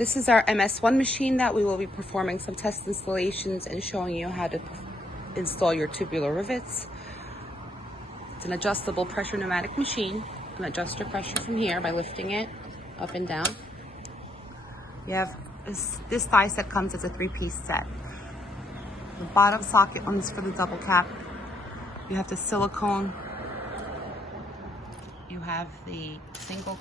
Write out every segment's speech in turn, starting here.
This is our MS-1 machine that we will be performing some test installations and showing you how to install your tubular rivets. It's an adjustable pressure pneumatic machine. You can adjust your pressure from here by lifting it up and down. You have this die set comes as a 3-piece set. The bottom socket one's for the double cap. You have the silicone. You have the single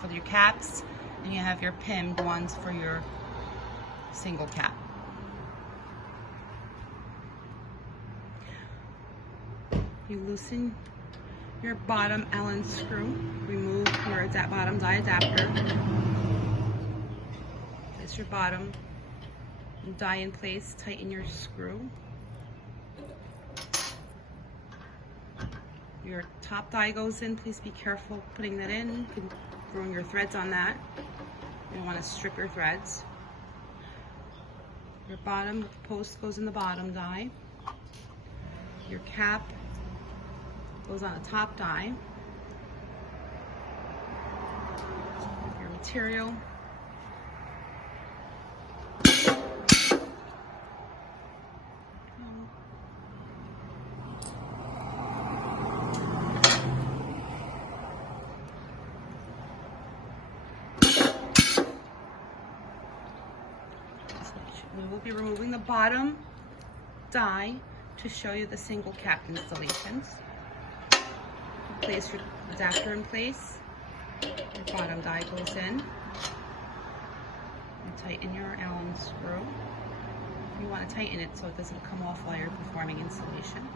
for your caps, and you have your pinned ones for your single cap. You loosen your bottom Allen screw, remove your bottom die adapter, place your bottom die in place, tighten your screw. Your top die goes in, please be careful putting that in. You can ruin your threads on that. You don't want to strip your threads. Your bottom post goes in the bottom die. Your cap goes on the top die. Your material. We will be removing the bottom die to show you the single cap installations. Place your adapter in place. Your bottom die goes in. And tighten your Allen screw. You want to tighten it so it doesn't come off while you're performing installation.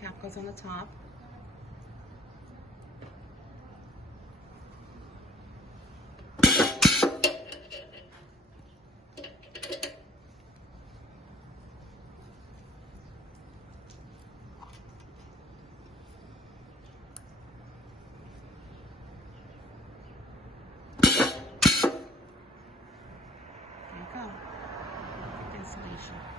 Cap goes on the top. Installation.